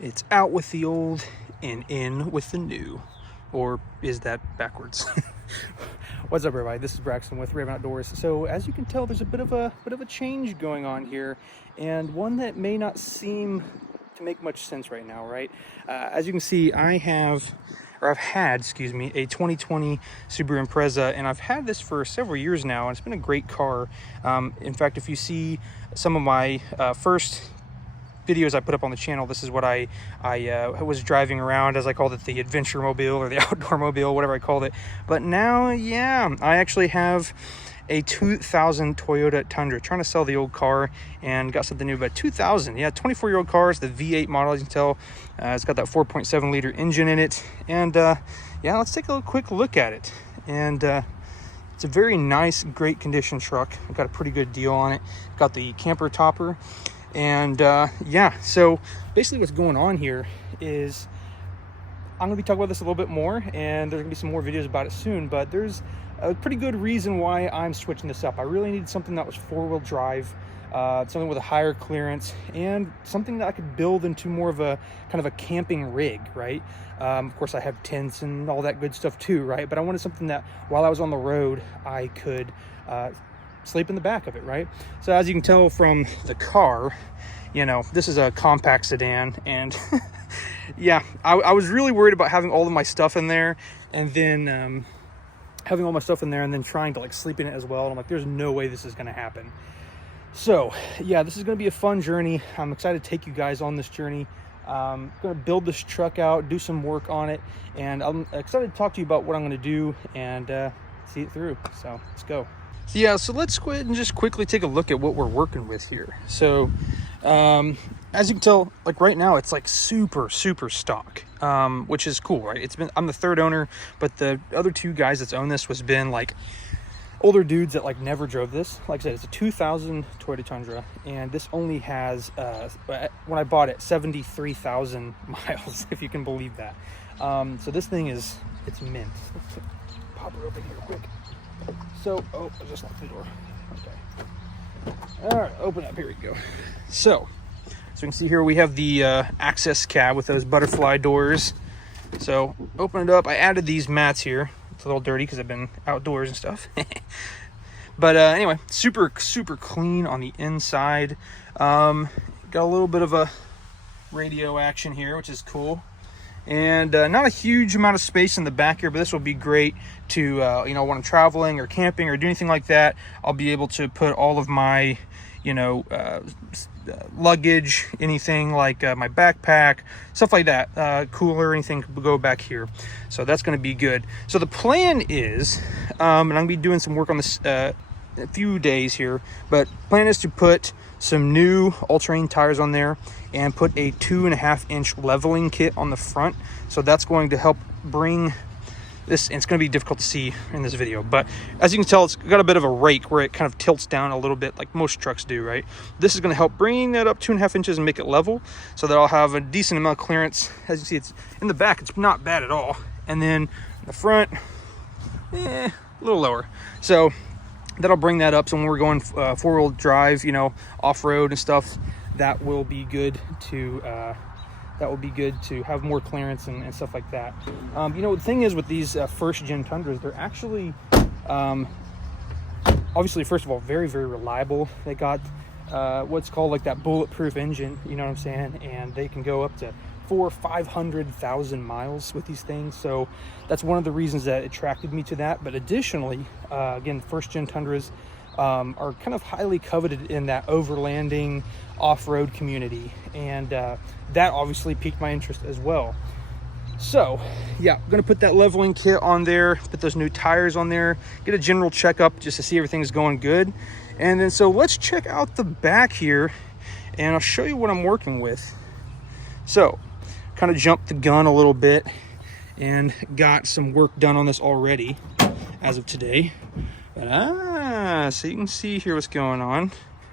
It's out with the old and in with the new. Or is that backwards? What's up, everybody? This is Braxton with Raven Outdoors. So as you can tell, there's a bit of a change going on here, and one that may not seem to make much sense right now, right? As you can see, I've had, excuse me, a 2020 Subaru Impreza, and I've had this for several years now, and it's been a great car. In fact, if you see some of my first videos I put up on the channel, this is what I was driving around, as I called it, the adventure mobile or the outdoor mobile, whatever I called it. But now, yeah, I actually have a 2000 Toyota Tundra. Trying to sell the old car and got something new, but 2000, yeah, 24-year-old car. It's the V8 model, as you can tell. It's got that 4.7 liter engine in it, and yeah, let's take a quick look at it. And it's a very nice, great condition truck. I got a pretty good deal on it. Got the camper topper. And yeah, so basically what's going on here is I'm gonna be talking about this a little bit more, and there's gonna be some more videos about it soon, but there's a pretty good reason why I'm switching this up. I really needed something that was four-wheel drive, something with a higher clearance, and something that I could build into more of a kind of a camping rig, right? Of course, I have tents and all that good stuff too, right? But I wanted something that while I was on the road, I could sleep in the back of it, right? So as you can tell from the car, you know, this is a compact sedan, and yeah, I was really worried about having all of my stuff in there, and then having all my stuff in there and then trying to like sleep in it as well. And I'm like, there's no way this is going to happen. So yeah, this is going to be a fun journey. I'm excited to take you guys on this journey. I'm going to build this truck out, do some work on it, and I'm excited to talk to you about what I'm going to do and see it through. So let's go. Yeah, so let's go ahead and just quickly take a look at what we're working with here. So as you can tell, like right now it's like super stock, which is cool, right? I'm the third owner, but the other two guys that's owned this was been like older dudes that like never drove this. Like I said, it's a 2000 Toyota Tundra, and this only has when I bought it, 73,000 miles, if you can believe that. So this thing it's mint. Let's pop it open here quick. So, oh, I just locked the door. Okay. All right, open up. Here we go. So you can see here we have the access cab with those butterfly doors. So open it up. I added these mats here. It's a little dirty because I've been outdoors and stuff. But anyway, super clean on the inside. Got a little bit of a radio action here, which is cool. And not a huge amount of space in the back here, but this will be great to you know, when I'm traveling or camping or do anything like that, I'll be able to put all of my, you know, luggage, anything like my backpack, stuff like that, cooler, anything could go back here. So that's going to be good. So the plan is, and I'm going to be doing some work on this a few days here, but plan is to put some new all-terrain tires on there and put a 2.5-inch leveling kit on the front. So that's going to help bring this, and it's going to be difficult to see in this video, but as you can tell, it's got a bit of a rake where it kind of tilts down a little bit like most trucks do, right? This is going to help bring that up 2.5 inches and make it level so that I'll have a decent amount of clearance. As you see, it's in the back, it's not bad at all. And then the front, a little lower. So that'll bring that up. So when we're going four-wheel drive, you know, off-road and stuff, that will be good to have more clearance and stuff like that. You know, the thing is with these first-gen Tundras, they're actually obviously, first of all, very reliable. They got what's called like that bulletproof engine, you know what I'm saying, and they can go up to 400,000-500,000 miles with these things. So that's one of the reasons that attracted me to that. But additionally, again, first-gen Tundras are kind of highly coveted in that overlanding off-road community, and that obviously piqued my interest as well. So yeah, I'm gonna put that leveling kit on there, put those new tires on there, get a general checkup just to see everything's going good. And then so let's check out the back here, and I'll show you what I'm working with. So kind of jumped the gun a little bit and got some work done on this already as of today. But so you can see here what's going on.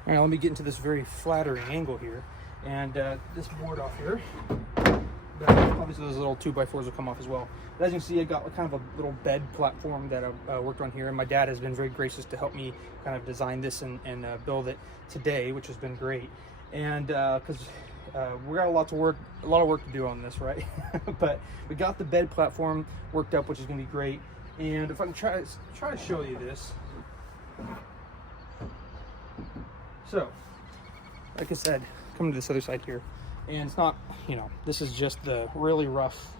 All right, let me get into this very flattering angle here, and this board off here, obviously those little 2x4s will come off as well. But as you can see, I got kind of a little bed platform that I worked on here, and my dad has been very gracious to help me kind of design this and build it today, which has been great. And because We got a lot of work to do on this, right? But we got the bed platform worked up, which is going to be great. And if I can try to show you this. So, like I said, coming to this other side here, and it's not, you know, this is just the really rough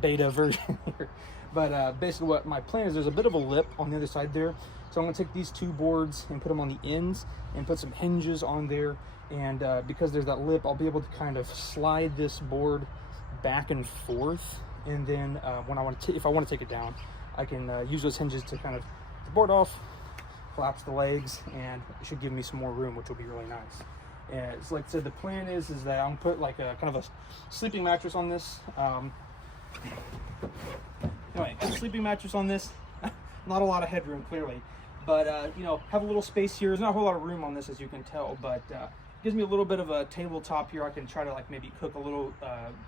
beta version here. But basically what my plan is, there's a bit of a lip on the other side there. So I'm going to take these 2 boards and put them on the ends and put some hinges on there. And because there's that lip, I'll be able to kind of slide this board back and forth. And then when if I want to take it down, I can use those hinges to kind of get the board off, collapse the legs, and it should give me some more room, which will be really nice. And it's like I said, the plan is that I'm gonna put like a kind of a sleeping mattress on this. Anyway, sleeping mattress on this. Not a lot of headroom, clearly, but you know, have a little space here. There's not a whole lot of room on this, as you can tell, but gives me a little bit of a tabletop here. I can try to like maybe cook a little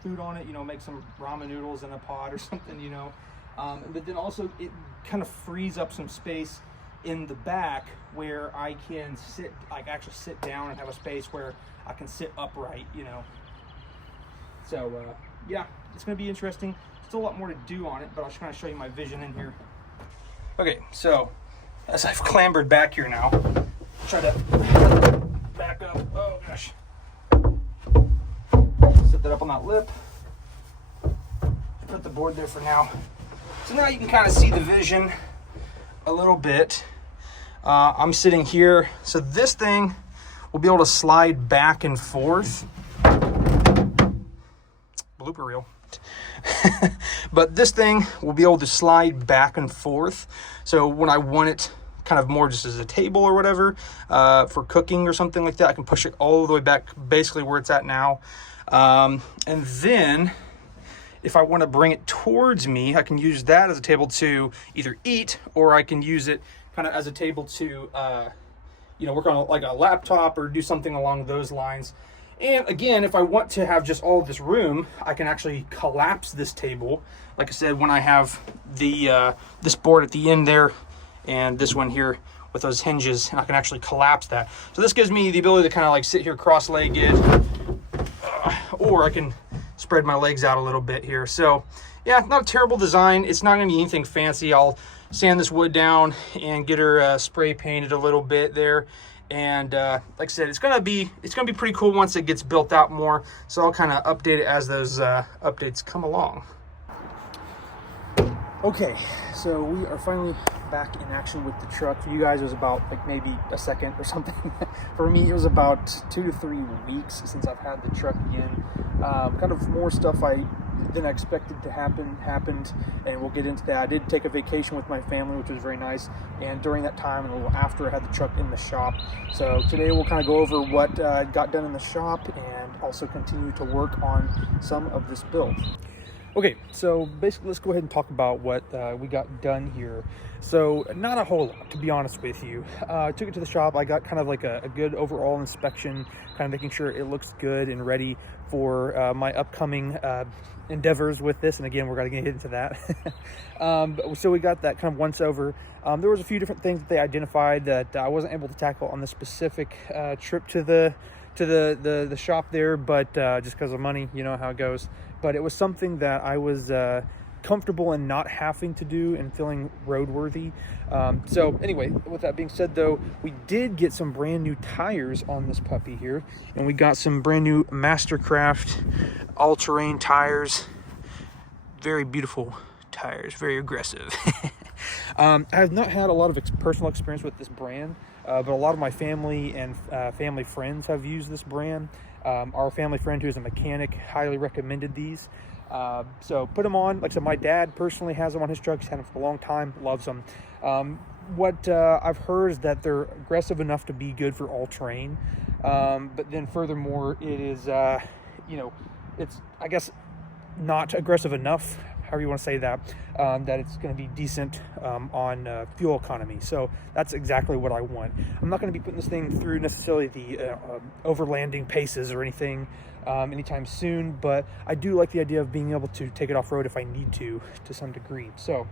food on it, you know, make some ramen noodles in a pot or something, you know. But then also it kind of frees up some space in the back where I can sit, like actually sit down and have a space where I can sit upright, you know. So yeah, it's going to be interesting. Still a lot more to do on it, but I'll just kind of show you my vision in here. Okay, so as I've clambered back here now, try to back up. Oh gosh, set that up on that lip. Put the board there for now. So now you can kind of see the vision a little bit. I'm sitting here, so this thing will be able to slide back and forth. Blooper reel. But this thing will be able to slide back and forth. So when I want it kind of more just as a table or whatever, for cooking or something like that, I can push it all the way back basically where it's at now. And then if I want to bring it towards me, I can use that as a table to either eat, or I can use it kind of as a table to, you know, work on like a laptop or do something along those lines. And again, if I want to have just all of this room, I can actually collapse this table. Like I said, when I have the this board at the end there and this one here with those hinges, and I can actually collapse that. So this gives me the ability to kind of like sit here cross-legged, or I can spread my legs out a little bit here. So yeah, not a terrible design. It's not going to be anything fancy. I'll sand this wood down and get her spray painted a little bit there. And like I said, it's gonna be pretty cool once it gets built out more. So I'll kind of update it as those updates come along. Okay, so we are finally back in action with the truck. For you guys, it was about like maybe a second or something. For me, it was about 2 to 3 weeks since I've had the truck again. Kind of more stuff than I expected to happened, and we'll get into that. I did take a vacation with my family, which was very nice, and during that time and a little after, I had the truck in the shop. So today we'll kind of go over what got done in the shop and also continue to work on some of this build. Okay, so basically let's go ahead and talk about what we got done here. So not a whole lot, to be honest with you. I took it to the shop. I got kind of like a good overall inspection, kind of making sure it looks good and ready for my upcoming endeavors with this. And again, we're going to get into that. So we got that kind of once over. There was a few different things that they identified that I wasn't able to tackle on the specific trip to the shop there, but just because of money, you know how it goes. But it was something that I was comfortable in not having to do and feeling roadworthy. So anyway, with that being said though, we did get some brand new tires on this puppy here, and we got some brand new Mastercraft all-terrain tires. Very beautiful tires, very aggressive. I have not had a lot of personal experience with this brand, but a lot of my family and family friends have used this brand. Our family friend who is a mechanic highly recommended these. So put them on. Like I said, my dad personally has them on his truck. He's had them for a long time, loves them. What I've heard is that they're aggressive enough to be good for all terrain. But then furthermore, it is, you know, it's, I guess, not aggressive enough, however you want to say that, that it's going to be decent on fuel economy. So that's exactly what I want. I'm not going to be putting this thing through necessarily the overlanding paces or anything anytime soon, but I do like the idea of being able to take it off-road if I need to some degree. So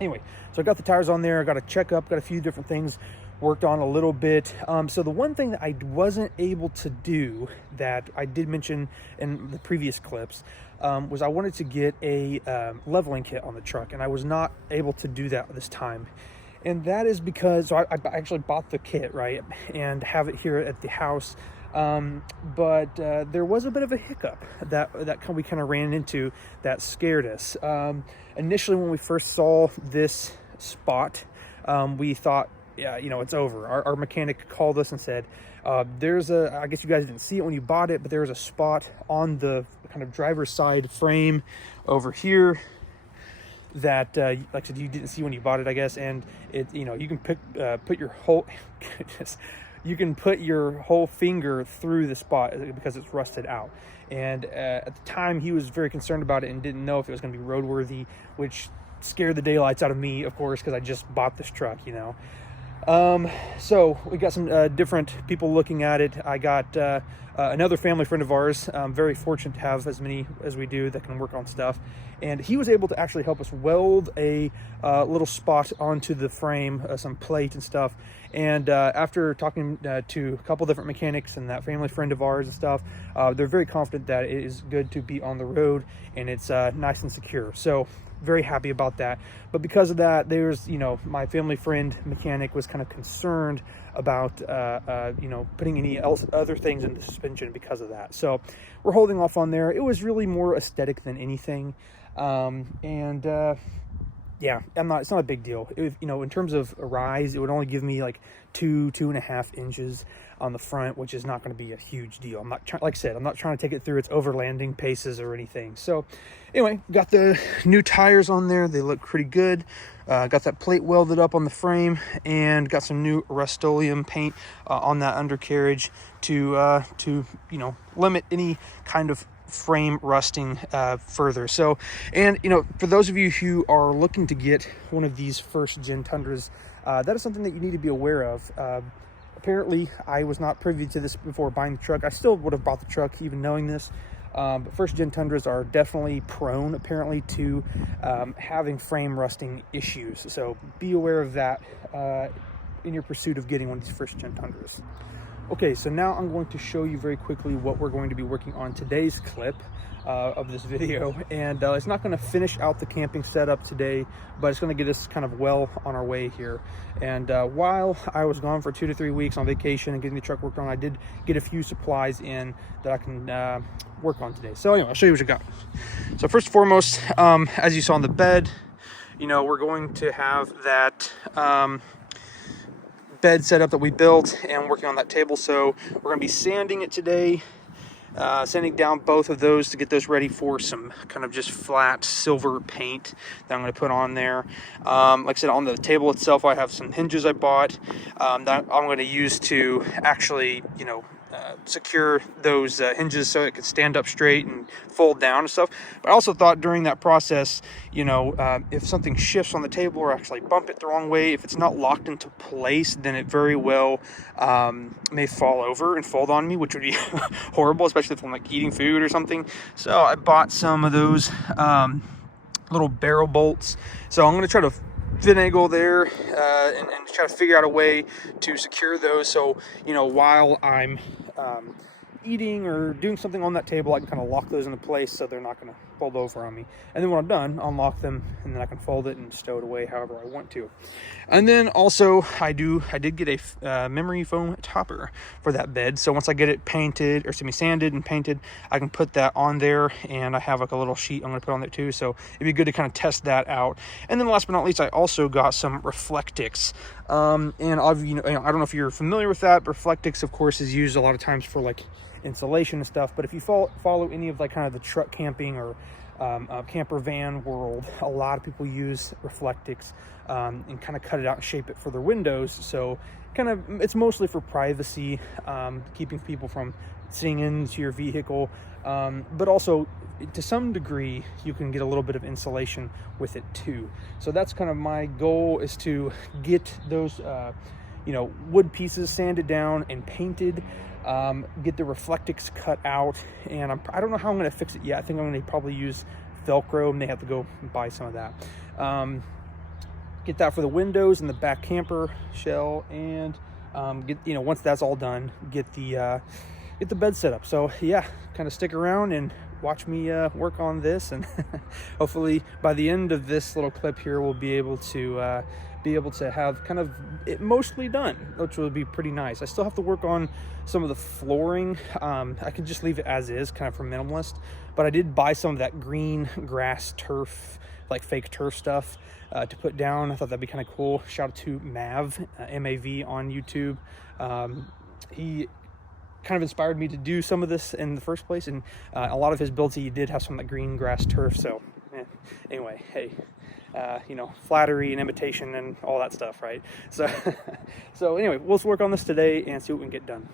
anyway, so I got the tires on there. I got a checkup, got a few different things. worked on a little bit. So the one thing that I wasn't able to do that I did mention in the previous clips was I wanted to get a leveling kit on the truck, and I was not able to do that this time. And that is because I actually bought the kit, right, and have it here at the house. But there was a bit of a hiccup that we kind of ran into that scared us. Initially, when we first saw this spot, we thought, yeah, you know, it's over. Our mechanic called us and said, there's I guess you guys didn't see it when you bought it, but there's a spot on the kind of driver's side frame over here that, like I said, you didn't see when you bought it, I guess. And it, you know, you can put your whole, goodness, you can put your whole finger through the spot because it's rusted out. And at the time, he was very concerned about it and didn't know if it was going to be roadworthy, which scared the daylights out of me, of course, because I just bought this truck, you know. So we got some different people looking at it. I got another family friend of ours. I'm very fortunate to have as many as we do that can work on stuff, and he was able to actually help us weld a little spot onto the frame, some plate and stuff. And after talking to a couple different mechanics and that family friend of ours and stuff, they're very confident that it is good to be on the road and it's nice and secure. So very happy about that. But because of that, there's, you know, my family friend mechanic was kind of concerned about you know, putting any other things in the suspension because of that. So we're holding off on there. It was really more aesthetic than anything. Yeah, it's not a big deal. You know, in terms of a rise, it would only give me like 2.5 inches on the front, which is not going to be a huge deal. I'm not trying, like I said, I'm not trying to take it through its overlanding paces or anything. So anyway, got the new tires on there. They look pretty good. Got that plate welded up on the frame and got some new Rust-Oleum paint on that undercarriage to you know, limit any kind of frame rusting further. So, and you know, for those of you who are looking to get one of these first gen Tundras, that is something that you need to be aware of. Apparently I was not privy to this before buying the truck. I still would have bought the truck even knowing this, but first gen Tundras are definitely prone apparently to having frame rusting issues, so be aware of that in your pursuit of getting one of these first gen Tundras. Okay, so now I'm going to show you very quickly what we're going to be working on today's clip of this video. And it's not going to finish out the camping setup today, but it's going to get us kind of well on our way here. And while I was gone for 2 to 3 weeks on vacation and getting the truck worked on, I did get a few supplies in that I can work on today. So anyway, I'll show you what I got. So first and foremost, as you saw on the bed, you know, we're going to have that bed setup that we built and working on that table. So we're going to be sanding it today, sanding down both of those to get those ready for some kind of just flat silver paint that I'm going to put on there. Like I said, on the table itself, I have some hinges I bought that I'm going to use to actually, you know, secure those hinges so it could stand up straight and fold down and stuff. But I also thought during that process, you know, if something shifts on the table or actually bump it the wrong way, if it's not locked into place, then it very well may fall over and fold on me, which would be horrible, especially if I'm like eating food or something. So I bought some of those little barrel bolts. So I'm going to try to finagle there and try to figure out a way to secure those, so you know, while I'm eating or doing something on that table, I can kind of lock those into place so they're not going to fold over on me. And then when I'm done, unlock them and then I can fold it and stow it away however I want to. And then also I did get a memory foam topper for that bed. So once I get it painted, or sanded and painted, I can put that on there, and I have like a little sheet I'm going to put on there too. So it'd be good to kind of test that out. And then last but not least, I also got some Reflectix. And you know, I don't know if you're familiar with that. Reflectix, of course, is used a lot of times for like insulation and stuff, but if you follow any of like kind of the truck camping or camper van world, a lot of people use Reflectix and kind of cut it out and shape it for their windows. So kind of, it's mostly for privacy, keeping people from seeing into your vehicle, but also to some degree you can get a little bit of insulation with it too. So that's kind of my goal, is to get those you know, wood pieces sanded down and painted, get the Reflectix cut out, and I don't know how I'm going to fix it yet. I think I'm going to probably use Velcro. May have to go buy some of that. get that for the windows and the back camper shell, and get, you know, once that's all done, get the bed set up. So yeah, kind of stick around and watch me work on this, and hopefully by the end of this little clip here, we'll be able to have kind of it mostly done, which will be pretty nice. I still have to work on some of the flooring. I can just leave it as is, kind of for minimalist, but I did buy some of that green grass turf, like fake turf stuff, to put down. I thought that'd be kind of cool. Shout out to Mav, M-A-V on YouTube. He kind of inspired me to do some of this in the first place, and a lot of his builds he did have some of that green grass turf. So anyway, hey, you know, flattery and imitation and all that stuff, right? So so anyway, we'll work on this today and see what we can get done.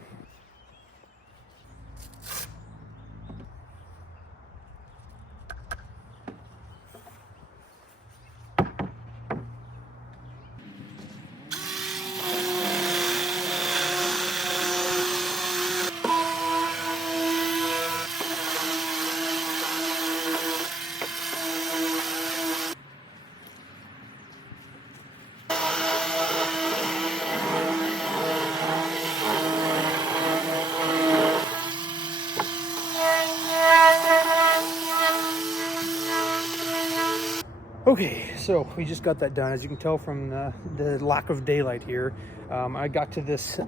Okay, so we just got that done. As you can tell from the lack of daylight here, I got to this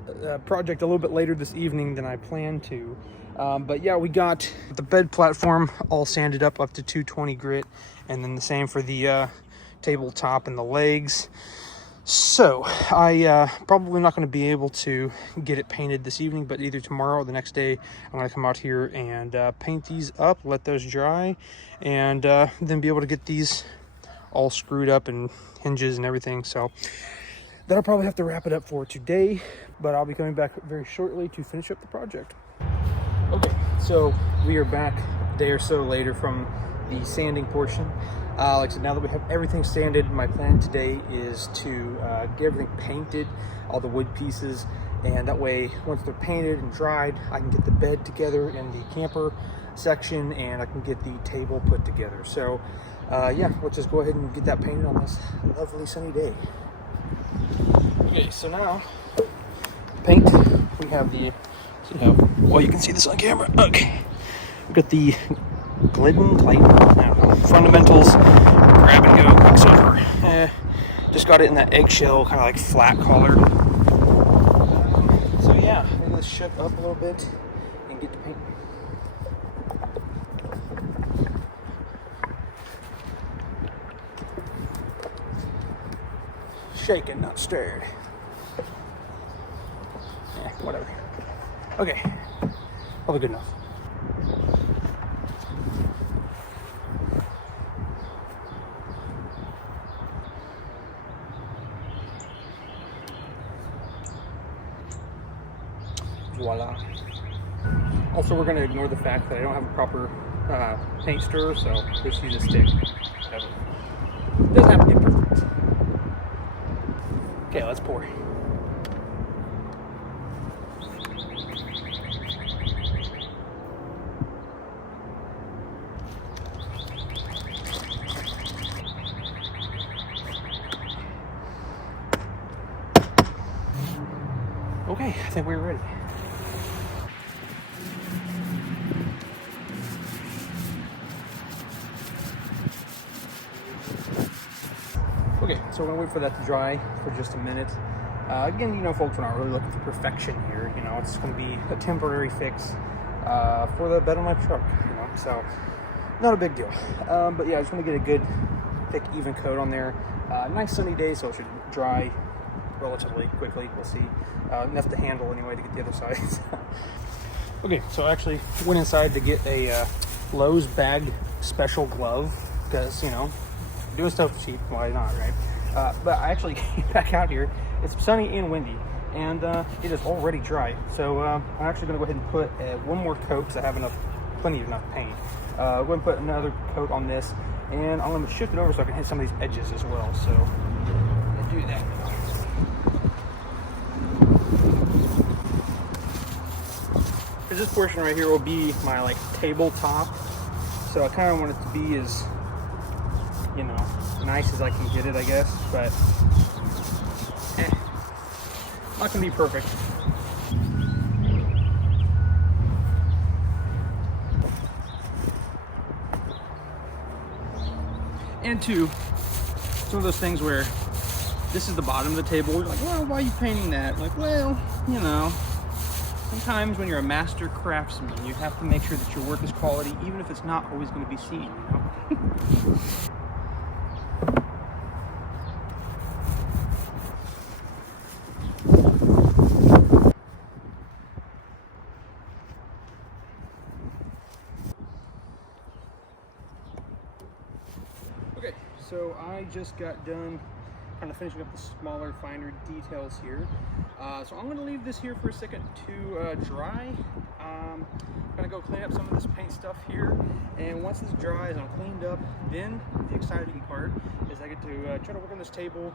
project a little bit later this evening than I planned to. But yeah, we got the bed platform all sanded up to 220 grit, and then the same for the tabletop and the legs. So I probably not going to be able to get it painted this evening, but either tomorrow or the next day I'm going to come out here and paint these up, let those dry, and then be able to get these all screwed up and hinges and everything. So that'll probably have to wrap it up for today, but I'll be coming back very shortly to finish up the project. Okay, so we are back a day or so later from the sanding portion. Like I said, now that we have everything sanded, my plan today is to get everything painted, all the wood pieces, and that way once they're painted and dried, I can get the bed together in the camper section, and I can get the table put together. So yeah, let's just go ahead and get that painted on this lovely sunny day. Okay, so now paint. We have the, well, you can see this on camera. Okay, we've got the Glidden Fundamentals grab and go quicksilver. Just got it in that eggshell, kind of like flat color. So yeah, maybe let's shut up a little bit and get the paint. Shaken, not stirred. Yeah, whatever. Okay, probably good enough. Voila. Also, we're going to ignore the fact that I don't have a proper paint stirrer, so just use a stick. It doesn't have to be perfect. Okay, let's pour. Okay, I think we're ready. Okay, so we're gonna wait for that to dry for just a minute. Again, you know, folks, we're not really looking for perfection here. You know, it's gonna be a temporary fix for the bed on my truck, you know, so not a big deal. But yeah, I just want to get a good, thick, even coat on there. Nice sunny day, so it should dry relatively quickly. We'll see. Enough to handle anyway to get the other side. Okay, so I actually went inside to get a Lowe's bag special glove because, you know, doing stuff cheap, why not, right? But I actually came back out here. It's sunny and windy, and it is already dry. So I'm actually going to go ahead and put one more coat because I have plenty of enough paint. I'm going to put another coat on this, and I'm going to shift it over so I can hit some of these edges as well. So I'll do that. This portion right here will be my like tabletop. So I kind of want it to be as, you know, nice as I can get it, I guess, but not gonna be perfect. And two, some of those things where this is the bottom of the table, you're like, well, why are you painting that? Like, well, you know, sometimes when you're a master craftsman, you have to make sure that your work is quality, even if it's not always going to be seen, you know? Okay, so I just got done kind of finishing up the smaller, finer details here. So I'm going to leave this here for a second to dry. I'm going to go clean up some of this paint stuff here, and once this dries and I'm cleaned up, then the exciting part is I get to try to work on this table,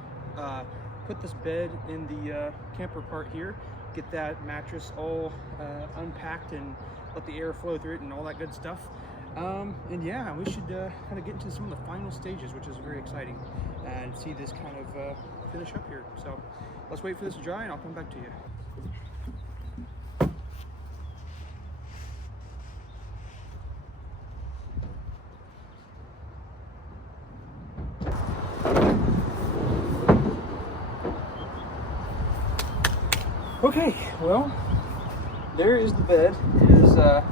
put this bed in the camper part here, get that mattress all unpacked and let the air flow through it and all that good stuff. And yeah, we should kind of get into some of the final stages, which is very exciting, and see this kind of finish up here. So let's wait for this to dry and I'll come back to you. Okay, well, there is the bed. It is about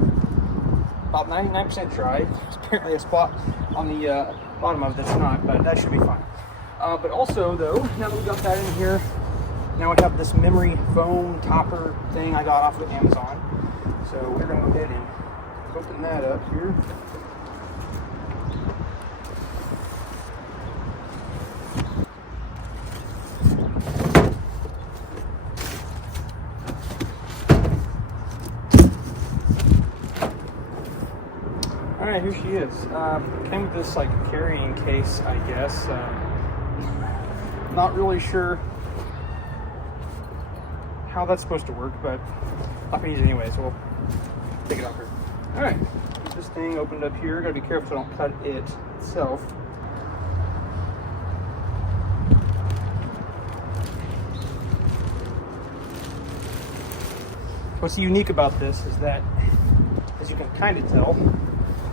99% dry. There's apparently a spot on the bottom of it that's not, but that should be fine. But also, though, now that we got that in here, now we have this memory foam topper thing I got off of Amazon. So we're going to go ahead and open that up here. All right, here she is. Came with this like carrying case, I guess. Not really sure how that's supposed to work, but not gonna use it anyway, so we'll take it off here. All right, get this thing opened up here. Gotta be careful so I don't cut it itself. What's unique about this is that, as you can kind of tell,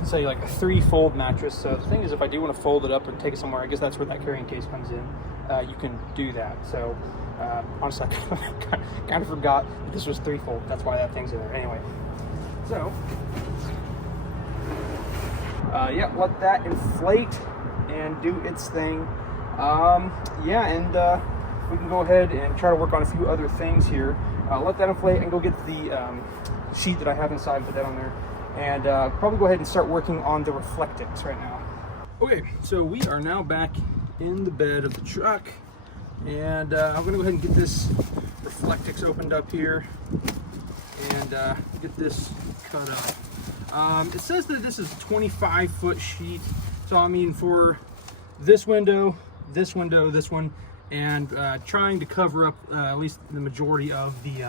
it's like a 3-fold mattress. So the thing is, if I do want to fold it up and take it somewhere, I guess that's where that carrying case comes in. You can do that. So honestly, I kind of forgot that this was 3-fold. That's why that thing's in there. Anyway, so yeah, let that inflate and do its thing. Yeah, and we can go ahead and try to work on a few other things here. Let that inflate and go get the sheet that I have inside and put that on there. And probably go ahead and start working on the reflectix right now. Okay, so we are now back in the bed of the truck, and I'm gonna go ahead and get this reflectix opened up here and get this cut up. It says that this is a 25-foot sheet, so I mean for this window, this window, this one, and trying to cover up at least the majority of the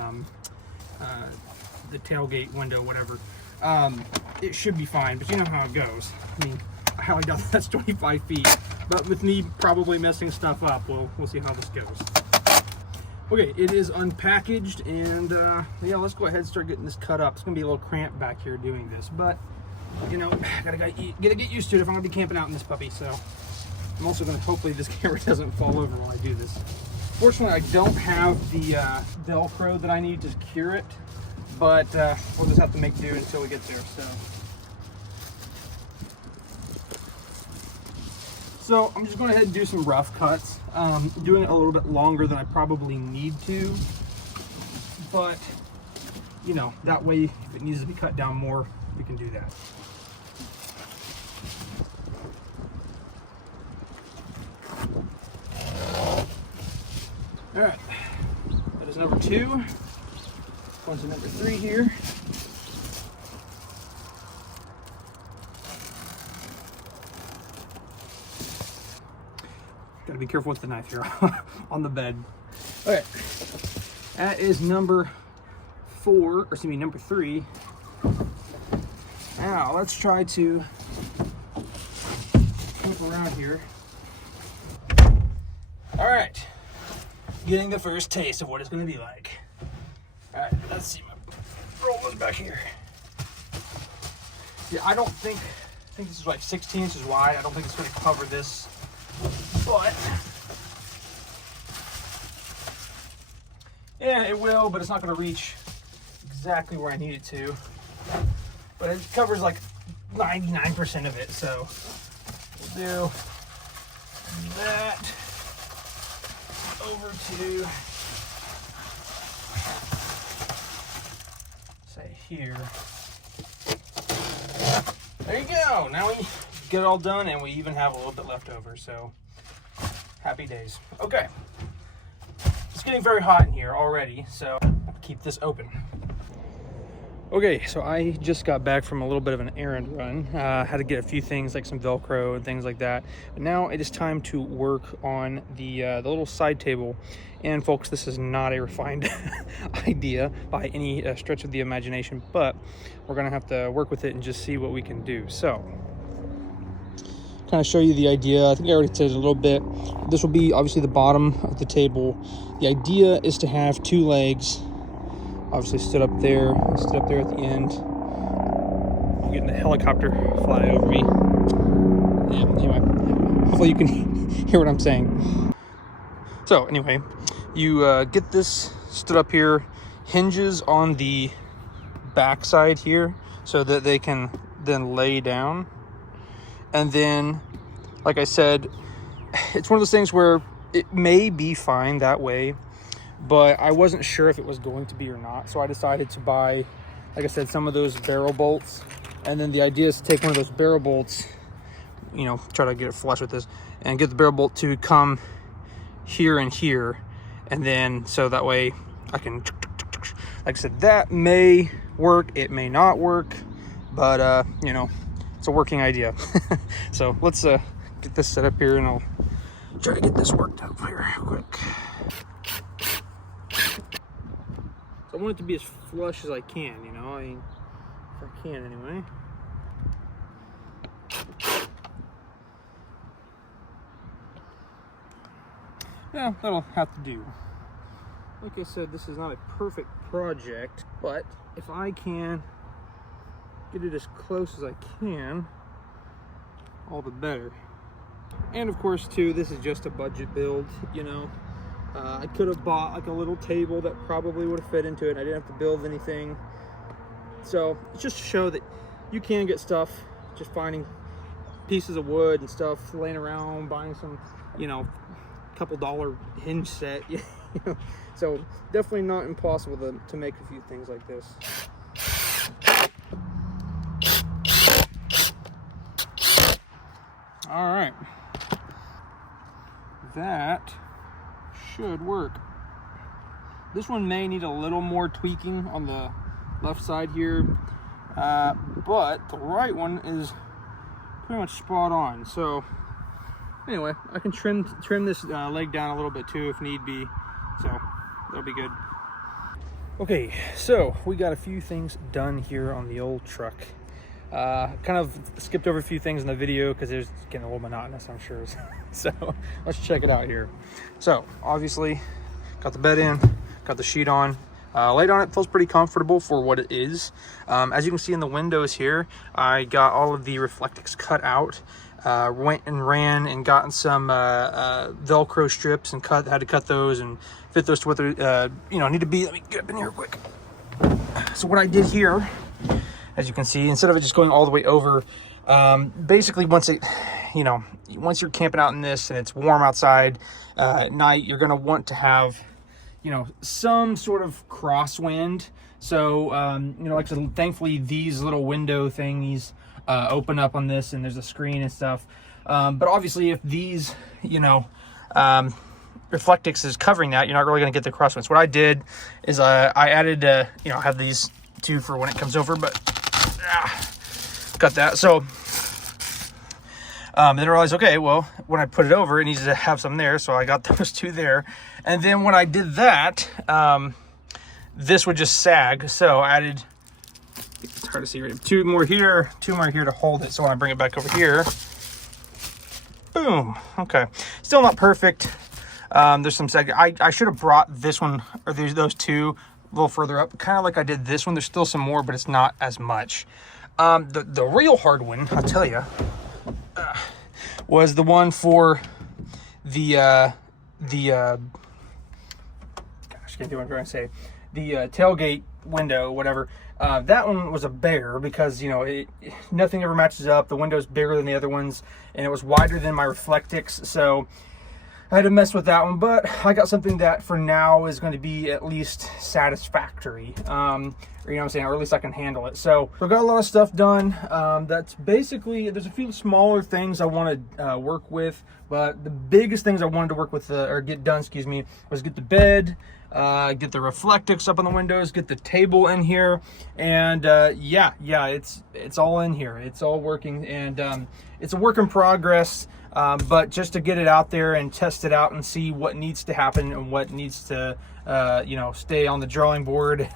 tailgate window, whatever. It should be fine, but you know how it goes. I mean, I highly doubt that's 25 feet, but with me probably messing stuff up, we'll see how this goes. Okay, it is unpackaged, and yeah, let's go ahead and start getting this cut up. It's gonna be a little cramped back here doing this, but you know, gotta get used to it if I'm gonna be camping out in this puppy. So I'm also gonna, hopefully this camera doesn't fall over while I do this. Fortunately, I don't have the Velcro that I need to secure it, but we'll just have to make do until we get there. So I'm just going ahead and do some rough cuts, doing it a little bit longer than I probably need to, but you know, that way if it needs to be cut down more, we can do that. All right, that is number 2. On to number 3 here. Gotta be careful with the knife here on the bed. Okay, that is number 4, or excuse me, number 3. Now let's try to flip around here. All right, getting the first taste of what it's gonna be like. All right, let's see my rollers back here. Yeah, I think this is like 16 inches wide. I don't think it's gonna cover this, but yeah, it will, but it's not gonna reach exactly where I need it to. But it covers like 99% of it, so we'll do that over to, say, here. There you go. Now we get it all done, and we even have a little bit left over, so happy days. Okay, it's getting very hot in here already, so I'll keep this open. Okay, so I just got back from a little bit of an errand run. Had to get a few things like some Velcro and things like that. But now it is time to work on the little side table. And folks, this is not a refined idea by any stretch of the imagination, but we're gonna have to work with it and just see what we can do. So, kind of show you the idea. I think I already said it a little bit. This will be obviously the bottom of the table. The idea is to have two legs. Obviously stood up there at the end. I'm getting the helicopter fly over me. Yeah, anyway, hopefully you can hear what I'm saying. So anyway, you get this stood up here, hinges on the back side here so that they can then lay down. And then, like I said, it's one of those things where it may be fine that way, but I wasn't sure if it was going to be or not. So I decided to buy, like I said, some of those barrel bolts. And then the idea is to take one of those barrel bolts, you know, try to get it flush with this, and get the barrel bolt to come here and here. And then, so that way I can, like I said, that may work, it may not work, but, you know, it's a working idea. So let's get this set up here, and I'll try to get this worked out here real quick. I want it to be as flush as I can, you know, I mean, if I can anyway. Yeah, that'll have to do. Like I said, this is not a perfect project, but if I can get it as close as I can, all the better. And of course, too, this is just a budget build, you know. I could have bought like a little table that probably would have fit into it. I didn't have to build anything. So it's just to show that you can get stuff, just finding pieces of wood and stuff laying around, buying some, you know, couple dollar hinge set. You know? So definitely not impossible to make a few things like this. All right, that should work. This one may need a little more tweaking on the left side here, but the right one is pretty much spot on. So anyway, I can trim this leg down a little bit too if need be, so that'll be good. Okay, so we got a few things done here on the old truck. Kind of skipped over a few things in the video because it was getting a little monotonous, I'm sure. So let's check it out here. So obviously got the bed in, got the sheet on, laid on it, feels pretty comfortable for what it is. As you can see in the windows here, I got all of the reflectix cut out. Went and ran and gotten some Velcro strips and had to cut those and fit those to what they you know, need to be. Let me get up in here quick. So what I did here, as you can see, instead of it just going all the way over, basically once you're camping out in this and it's warm outside at night, you're going to want to have, you know, some sort of crosswind. So, you know, like I said, thankfully these little window thingies open up on this, and there's a screen and stuff. But obviously if these, you know, reflectix is covering that, you're not really going to get the crosswinds. What I did is I added, you know, I have these two for when it comes over, but got that. So then I realized, okay, well, when I put it over, it needs to have some there, so I got those two there. And then when I did that, this would just sag, so I added, it's hard to see, right? Two more here to hold it, so when I bring it back over here, boom. Okay, still not perfect, There's some I should have brought this one, or those two a little further up, kind of like I did this one. There's still some more, but it's not as much. The real hard one, I'll tell you, was the one for the gosh, can't do what I'm trying to say. The tailgate window, whatever. That one was a bear because, you know, nothing ever matches up. The window's bigger than the other ones, and it was wider than my Reflectix, so I had to mess with that one. But I got something that for now is going to be at least satisfactory. Or, you know what I'm saying, or at least I can handle it. So I got a lot of stuff done. That's basically, there's a few smaller things I want to work with, but the biggest things I wanted to work with, or get done, excuse me, was get the bed, get the Reflectix up on the windows, get the table in here, and yeah, it's all in here. It's all working, and it's a work in progress. But just to get it out there and test it out and see what needs to happen and what needs to, you know, stay on the drawing board,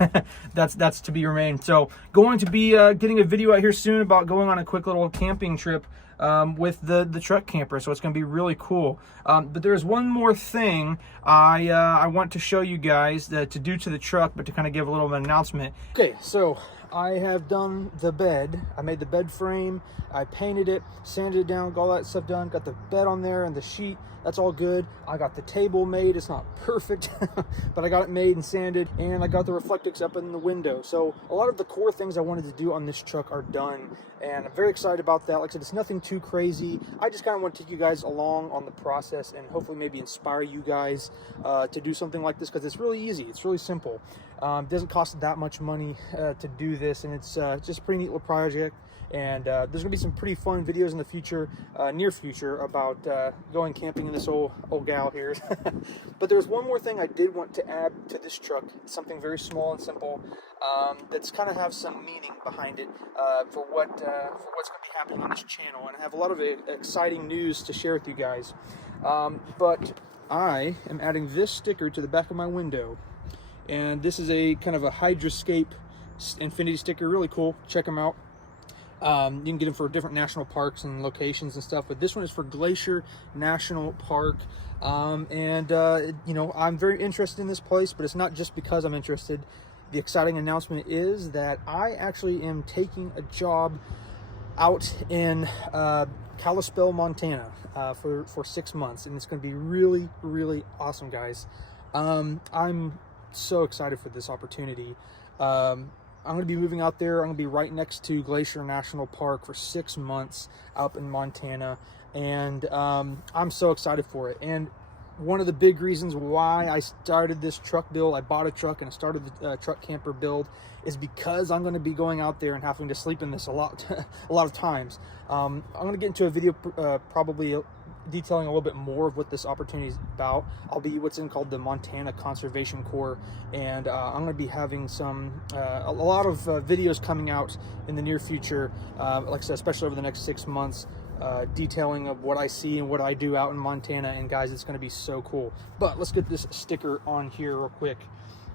that's to be remained. So going to be getting a video out here soon about going on a quick little camping trip with the truck camper. So it's going to be really cool. But there's one more thing I want to show you guys to do to the truck, but to kind of give a little bit of an announcement. Okay, so I have done the bed. I made the bed frame, I painted it, sanded it down, got all that stuff done, got the bed on there and the sheet. That's all good. I got the table made. It's not perfect, but I got it made and sanded, and I got the Reflectix up in the window. So a lot of the core things I wanted to do on this truck are done, and I'm very excited about that. Like I said, it's nothing too crazy. I just kind of want to take you guys along on the process and hopefully maybe inspire you guys to do something like this, because it's really easy. It's really simple. It doesn't cost that much money to do this, and it's just a pretty neat little project. And there's going to be some pretty fun videos in the future, near future, about going camping in this old gal here. But there's one more thing I did want to add to this truck. It's something very small and simple that's kind of have some meaning behind it for what's going to be happening on this channel. And I have a lot of exciting news to share with you guys. But I am adding this sticker to the back of my window. And this is a kind of a Hydroscape infinity sticker. Really cool. Check them out. You can get them for different national parks and locations and stuff, but this one is for Glacier National Park. You know, I'm very interested in this place, but it's not just because I'm interested. The exciting announcement is that I actually am taking a job out in Kalispell, Montana for 6 months, and it's going to be really, really awesome, guys. I'm so excited for this opportunity. I'm going to be moving out there. I'm going to be right next to Glacier National Park for 6 months up in Montana, and I'm so excited for it. And one of the big reasons why I started this truck build, I bought a truck and I started the truck camper build, is because I'm going to be going out there and having to sleep in this a lot of times. I'm going to get into a video probably detailing a little bit more of what this opportunity is about. I'll be what's called the Montana Conservation Corps, and I'm going to be having some a lot of videos coming out in the near future, like I said, especially over the next 6 months, detailing of what I see and what I do out in Montana. And guys, it's going to be so cool. But let's get this sticker on here real quick.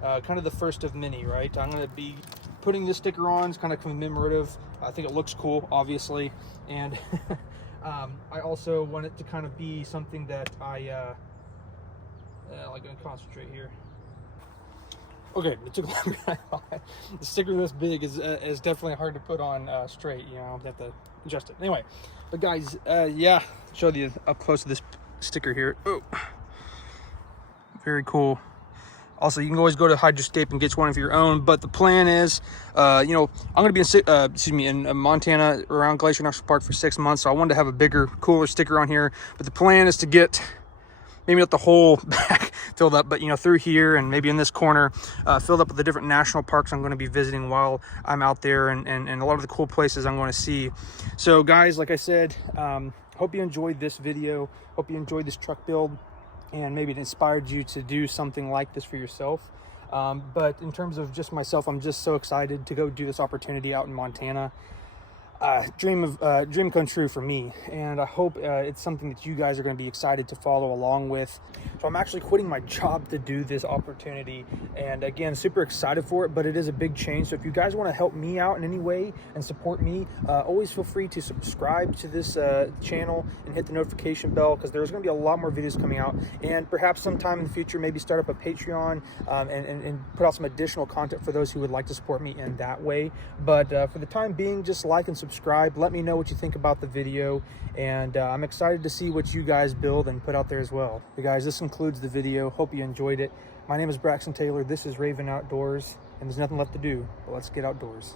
Kind of the first of many, right? I'm going to be putting this sticker on. It's kind of commemorative. I think it looks cool, obviously, and I also want it to kind of be something that I'm going to concentrate here. Okay, it took longer than I thought. The sticker this big is definitely hard to put on straight. You know, I have to adjust it. Anyway, but guys, yeah, show you up close to this sticker here. Oh, very cool. Also, you can always go to Hydroscape and get one of your own. But the plan is, you know, I'm going to be in Montana around Glacier National Park for 6 months. So I wanted to have a bigger, cooler sticker on here. But the plan is to get maybe not the whole back filled up, but, you know, through here and maybe in this corner, filled up with the different national parks I'm going to be visiting while I'm out there, and a lot of the cool places I'm going to see. So, guys, like I said, hope you enjoyed this video. Hope you enjoyed this truck build, and maybe it inspired you to do something like this for yourself. But in terms of just myself, I'm just so excited to go do this opportunity out in Montana. dream come true for me, and I hope it's something that you guys are going to be excited to follow along with. So I'm actually quitting my job to do this opportunity, and again, super excited for it, but it is a big change. So if you guys want to help me out in any way and support me, always feel free to subscribe to this channel and hit the notification bell, because there's going to be a lot more videos coming out, and perhaps sometime in the future maybe start up a Patreon and put out some additional content for those who would like to support me in that way. But for the time being, just like and subscribe. Let me know what you think about the video, and I'm excited to see what you guys build and put out there as well. But guys, this concludes the video. Hope you enjoyed it. My name is Braxton Taylor. This is Raven Outdoors, and there's nothing left to do but let's get outdoors.